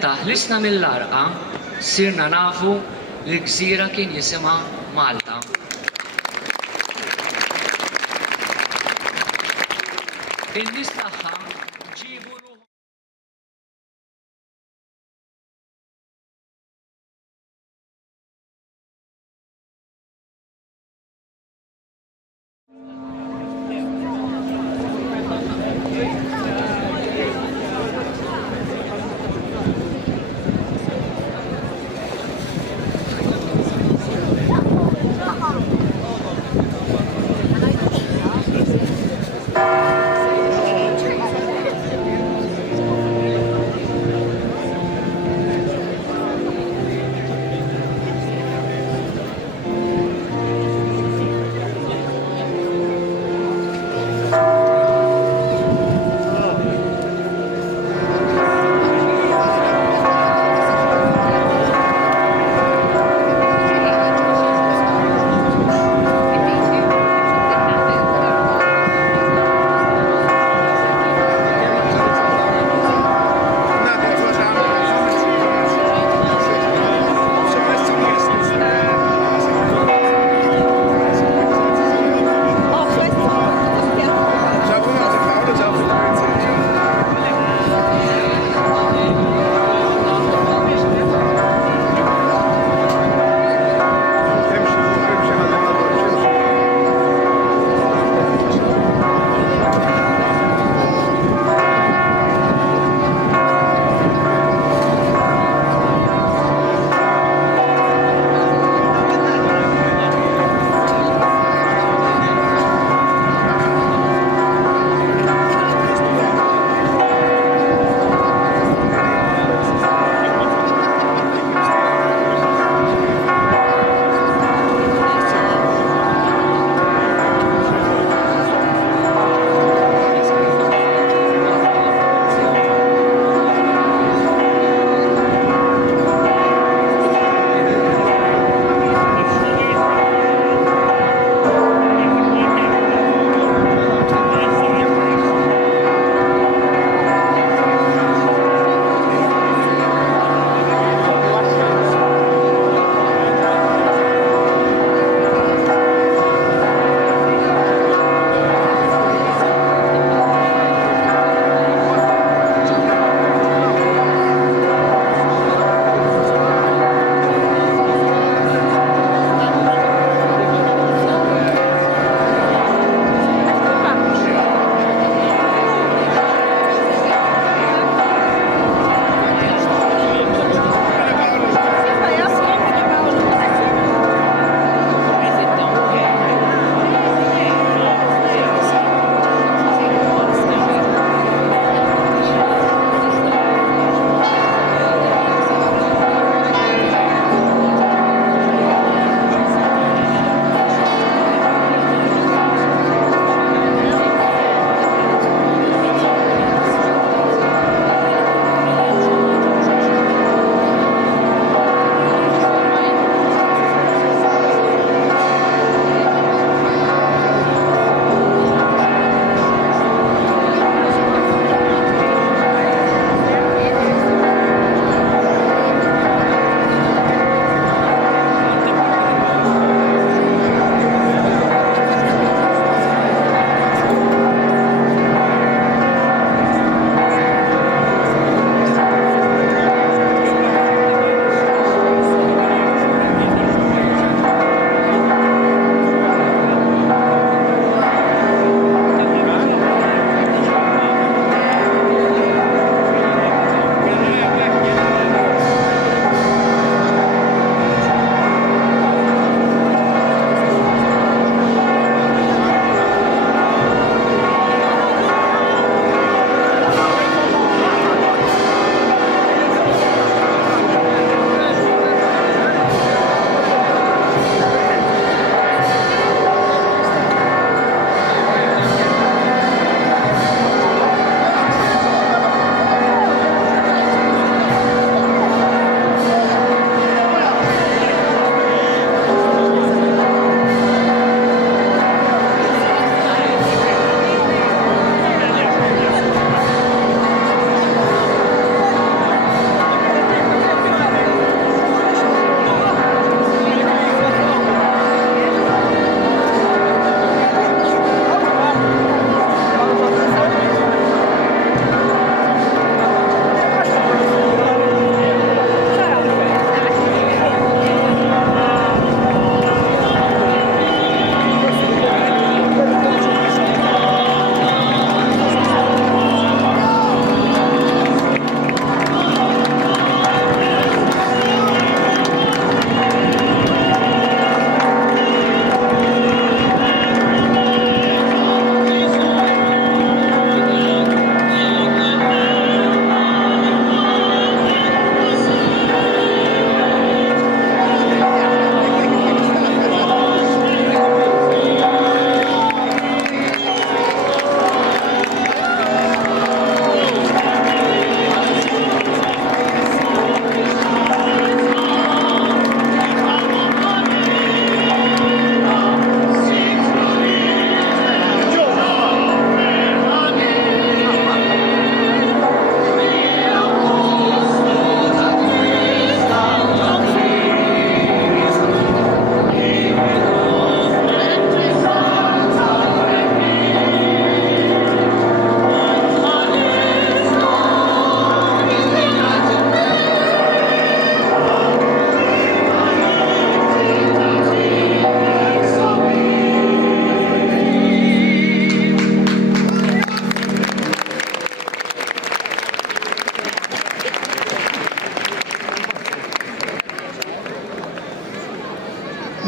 meta ħlisna mill-arqa, sirna nafu li l-gżira kien jisimha Malta. In-nies tagħha ġiebu ruħhom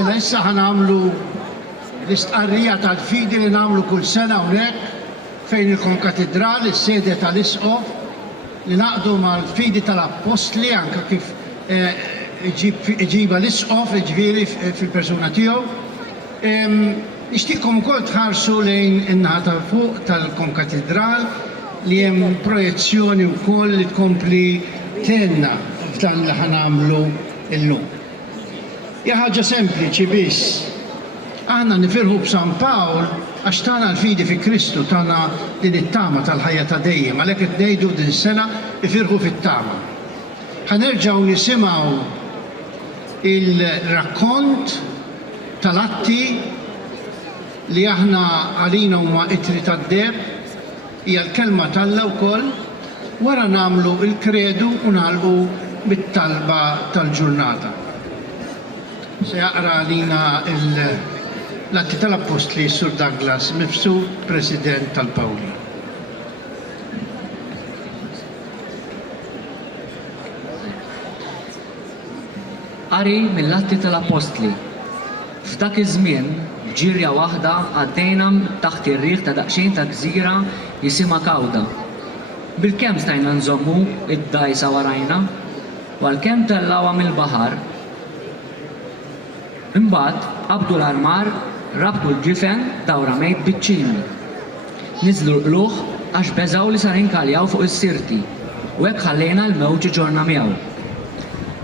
Mela issa ħanamlu l-istqarrija tal-fidi li nagħmlu kull sena hawnhekk fejn il-Kon Katidral, is-sede tal-Isqof, li naqdu mal-fidi tal-Apostli anke kif iġiba l-Isqof, ġifieri fil-persuna tiegħu. Nixtieqkom ukoll tħarsu lejn in-naħa ta' fuq tal-Kon Katidral li hemm projezzjoni wkoll li tkompli tenna f'dan li ħanamlu illum. Hija ħaġa sempliċi biss. Aħna nifirħu b'San Pawl għax tagħna l-fidi fi Kristu, tagħna din it-tama tal-ħajja ta' dejjem, għalhekk qed ngħidu din is-sena ifirħu fit-tama. Ħanerġgħu nisimgħu il-rakkont tal-atti li aħna għalina huma itri tad-deb, hija l-kelma tal-Alla wkoll, wara nagħmlu l-kredu u nagħlqu bit-talba tal-ġurnata. Se jaqra għalina l-atti tal-Apostli Sur Douglas Mifsu, President tal-Pawli. Qari mill-atti tal-Apostli. F'dak iż-żmien, ġirja waħda għaddejna taħt ir-riħ ta' daqsxejn ta' gżira jisimha Kawda. Bil-kemm stajna nżommu id-dajsa warajna, u għalkemm tellawha mill-baħar. Imbagħad qabdu l-armar, rabtu l-ġifen dawra mejt biċ-ċini. Niżlu l-qluħ għax beżgħu li sar inkaljaw fuq is-sirti u hekk ħallejna l-mewġ iġorna miegħu.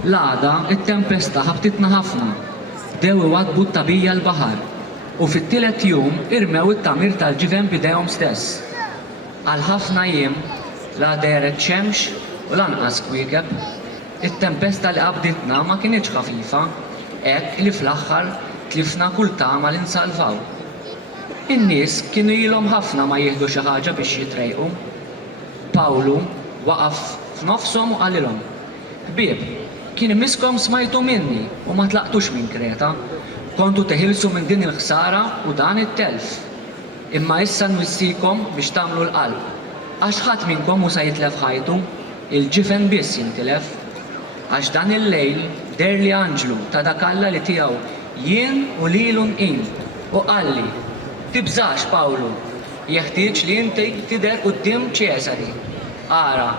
L-għada it-tempesta ħabtitna ħafna, bdew iwaddbu t-tabija l-baħar u fit-tielet jum irmew it-tamir tal-ġifen b'idejhom stess. Għal ħafna jiem la deret xemx u lanqas kwiekeb, it-tempesta li qabditna ma kinitx ħafifa, hekk li fl-aħħar tlifna kull tama li nsalvaw. In-nies kienu ilhom ħafna ma jieħdu xi ħaġa biex jitrejqu. Pawlu waqaf f'nofshom u qalilhom: Ħbieb, kien imiskom smajtu minni u ma tlaqtux minn Kreta, kontu teħilsu minn din il-ħsara u dan it-telf. Imma issa nwissikom biex tagħmlu l-qalb, għax ħadd minnkom hu se jitlef ħajtu, il-ġifen biss jintilef. Għax dan il-lejl derli anġlu ta' dak Alla li tiegħu jien u lilu nqim u qalli: Tibżax Pawlu, jeħtieġ li inti tidher quddiem Ċeżari. Ara,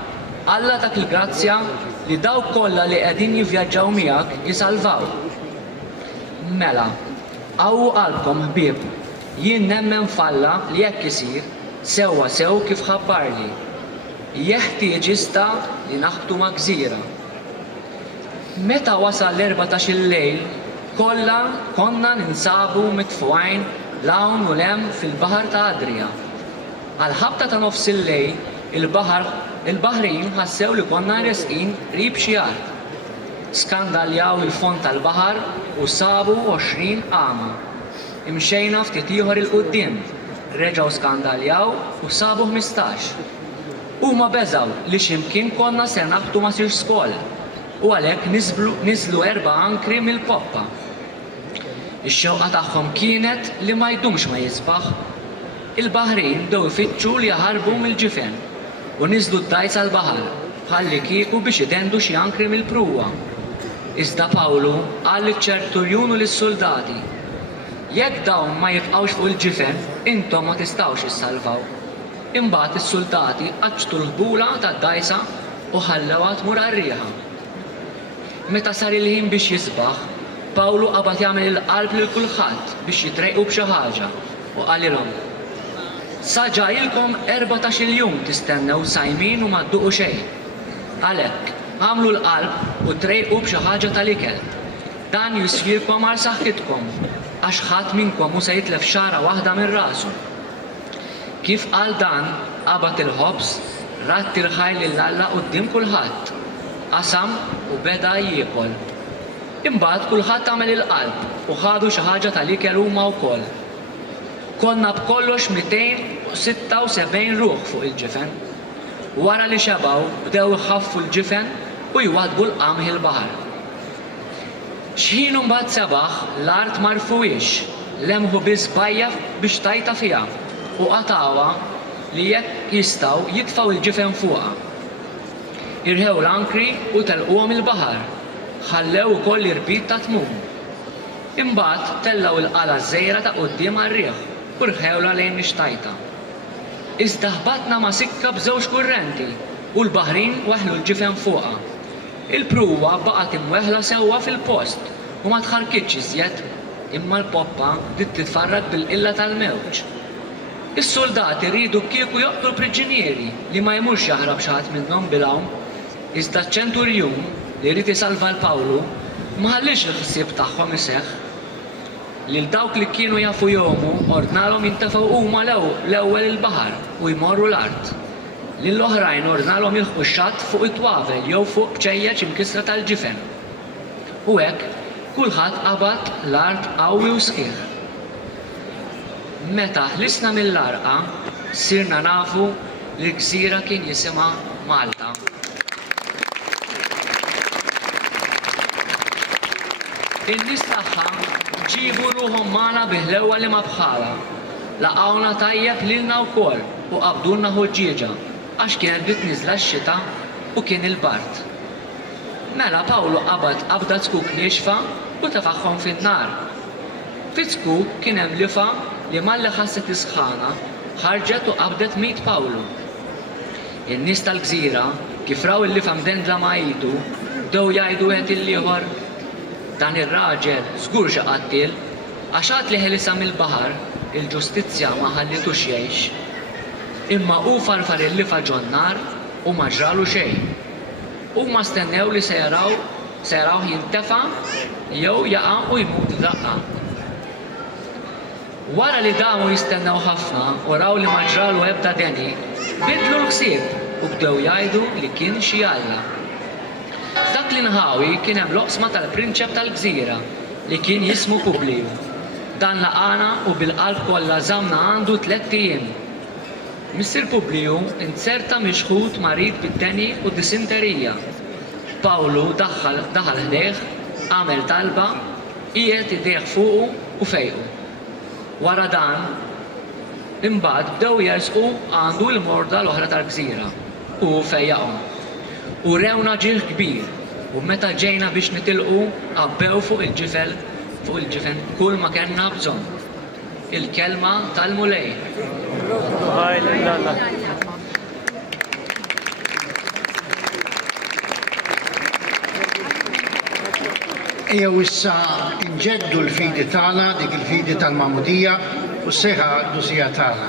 Alla dak il-grazzja li dawk kollha li qegħdin jivvjaġġaw miegħek jisalvaw. Mela, qawwu qalbkom ħbieb, jien nemmen f'Alla li hekk isir sewwa sew kif ħabbarli. Jeħtieġ issa li naħbtu ma' gżira. Meta wasal l-14 il-lejl, kollha konna ninsabu mitfuqajn l-hawn u l-hemm fil-baħar ta' Adria. Għal-ħabta ta' nofs il-lejl, il-baħrin ħassew li konna resqin qrib xi art. Skandaljaw il-fond tal-baħar u sabu 20 qama. Imxejna ftit ieħor il-quddiem, reġgħu skandaljaw u sabu 15. Huma beżgħu li x'imkien konna se naħbtu ma sirx skol u għalhekk niżlu 4 ankri mill-poppa. Ix-xewqa tagħhom kienet li ma jdumx ma jisbaħ. Il-baħrin bdew ifittxu li jaħarbu mill-ġifen u niżlu d-dajsa l-baħar bħalli kieku biex idendu xi ankri mill-pruwa. Iżda Pawlu qal liċ-ċerturjun u lis-soldati: Jekk dawn ma jibqgħux fuq il-ġifen, intom ma tistgħux issalvaw. Imbagħad is-soldati qaċċtu l-ħbula tad-dajsa u ħallewha tmur għar-rieħa. Meta sar il-ħin biex jisbaħ, Pawlu qabad jagħmel il-qalb lil kulħadd biex jitrejqu b'xi ħaġa u qalilhom: Sa ġajilkom 14 jum tistennew sajmin u ma dduqu xejn. Għalhekk għamlu l-qalb u trejqu b'xi ħaġa tal-ikel. Dan jiswilkom għal saħħitkom, għax ħadd minnkom hu se jitlef xara waħda minn rasu. Kif qal dan, qabad il-ħobż, ratt il-ħajl lill-Alla quddiem kulħadd, qasam u beda jiekol. Imbagħad kulħadd għamel il-qalb u ħadu xi ħaġa tal-ikel huma wkoll. Konna b'kollox 276 ruħ fuq il-ġifen. Wara li xebgħu bdew iħaffu l-ġifen u jwaddbu l-qamħ il-baħar. X'ħin imbagħad sebaħ l-art marfuwiex, lemħu biss bajja biex tajta fiha u qatawha li jekk jistgħu jitfgħu il-ġifen fuqha. Irħew l-ankri u telquhom il-baħar, ħallew ukoll l-irbit ta' tmum. Imbagħad tellaw il-qala żgħira ta' quddiem għar-riħ u rħewla lejn ix-xtajta. Iżda ħbatna ma' sikka b'żewġ kurrenti u l-baħrin weħlu l-ġifen fuqha. Il-pruwa baqgħet imweħħla sewwa fil-post u ma tħarkitx iżjed imma l-poppa bdiet titfarrag bil-qilla tal-mewġ. Is-soldati rridu kieku joqtlu l-priġunieri li ma jmurx jaħrab xi ħadd minnhom bil-hawn, iżda ċ-ċenturjun li rrid isalva l-Pawlu ma ħallix il-ħsieb tagħhom iseħħ. Lil dawk li kienu jafu jomu ordnalhom jintefgħu huma l-ewwel il-baħar u jmorru l-art. Lill-oħrajn ordnalhom jilħqu x-xatt fuq it-twavel jew fuq bċejjeġ imkissra tal-ġifen. U hekk kulħadd qabad l-art qawwi u sħiħ. Meta ħlisna mill-arqa, sirna nafu li l-gżira kien jisimha Malta. In-nies tagħha ġiebu ruhom magħna biħlewa li ma bħala. Laqgħuna tajjeb lilna wkoll u qabdulna ħoġġieġa għax kienet bdiet niżla x-xita u kien il-bart. Mela Pawlu qabad qabda skuk nixfa u tefagħhom fin-nar. Fit-skuk kien hemm lifa li malli ħasset isħana ħarġet u qabdet mit Pawlu. In-nies tal-gżira kif raw il-lifa mdendla ma' idu bdew jgħidu wieħed il-ieħor dan ir-raġel żgur xi qattil għax għad li ħelisa mill-baħar il-ġustizzja ma ħallitux jgħix. Imma hu farfar il-lifa ġon-nar u ma ġralu xejn. Huma stennew li se jarawh jintefa' jew jaqa' u jmut f'daqqa. Wara li damu jistennew ħafna u raw li ma ġralu ebda deni, bidlu l-ħsieb u bdew jgħidu li kien xi alla. Dak li nħawi kien hemm loqsma tal-prinċep tal-gżira li kien jismu Publiju. Dan laqana u bil-qalb kollha żamna għandu 3 ijiem. Missier Publiju inserta mixħud marid bid-deni u disinterija. Pawlu daħħal ħdejh, għamel talba, qiegħed idejh fuqu u fejqu. Wara dan, imbagħad bdew jersqu għandu l-morda l-oħra tal-gżira u fejjaqhom. U rewna ġieħ kbir u meta ġejna biex nitilqu qabbew fuq il-ġifen kull ma kellna bżonn. Il-kelma tal-mulej. Ejjew issa nġeddu l-fidi tagħna, dik il-fidi tal-Magħmudija u seħħa d-dusija tagħna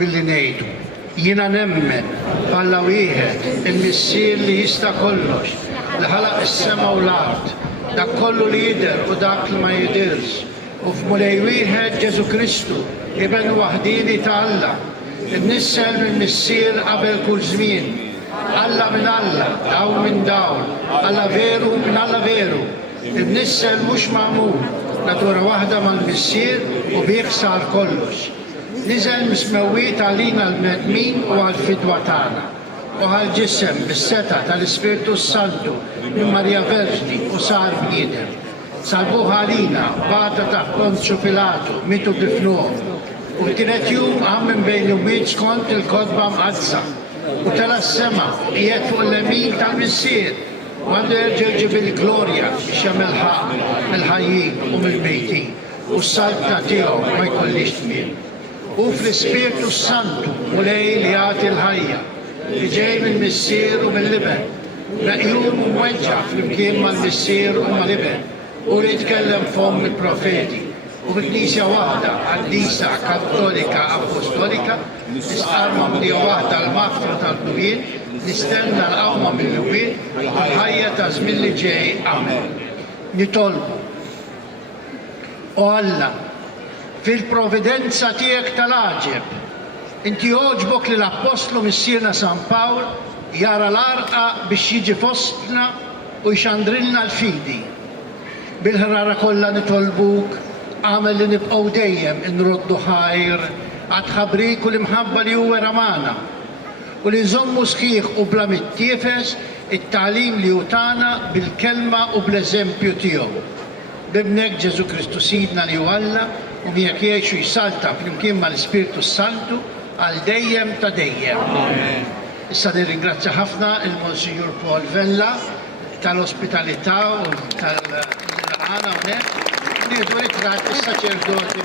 billi ngħidu jiena nemmen bħala wieħed il-missier li jista' kollox li ħalaq is-sema u l-art, dak kollu li jidher u dak li ma jidhirx. U f'mulej wieħed Ġesu Kristu ibn waħdini ta' Alla, innissel mill-missier qabel kull żmien. Alla minn Alla, dawl minn dawl, Alla veru minn Alla veru. Innissel mhux magħmul, natura waħda mal-missier u bih sar kollox. Niżel mismewwiet għalina l-medmin u għall-fidwa tagħna. U għall-ġisem bis-seta tal-Ispiritu Santu minn Marja Verġni u sar bniedem. Salbuh għalina bata ta' Ponzju Pilatu mitu difnuh. U t-tielet jum għam minn bejn 𝐊𝐚𝐿 kont il-kodba mqazza. U tela s-sema qiegħed fuq l-emin tal-missier. U għandu jerġa' jġib il-glorja biex jagħmel ħaq mill-ħajjin u mill-mejtin. U s-saltna tiegħu ma jkollix tmiem. U fl-Ispiritu Santu mulej li jagħti l-ħajja li ġej mill-missier u mill-liben. Meqjum u mweġġa flimkien mal-missier u mal-liben. U li jitkellem fom il-profeti. U bil-Knisja waħda, Qaddisa, Kattolika, Apostolika, nistqarma mdija waħda l-maftra tal-Bwien, nistenna l-qawma mill-Bwien, ħajja ta' żmien li ġej amen. Nitolbu. O Alla, fil-providenza tiegħek tal-għaġeb, inti oġbok li l-Apostlu missierna San Pawl jara l-arqa biex jiġi fostna u jxandrilna l-fidi. Bil-ħrara kollha nitolbuk, għamel li nibqgħu dejjem inroddu ħajr għad ħabrik u l-imħabba li huwa ramana u li nżommu sħiħ u bla mittiefes it-tagħlim li utana bil-kelma u bl-eżempju tiegħu. B'ibnek Ġesu Kristu Sidna li hu Alla u miegħek jgħixu jsalta flimkien mal-Ispiritu Santu għal dejjem ta' dejjem. Issa nirringrazzja ħafna il-Monsignor Paul Vella tal-ospitalità u tal-ħana hawnhekk. nieħdu ritratt is-saċerdoti.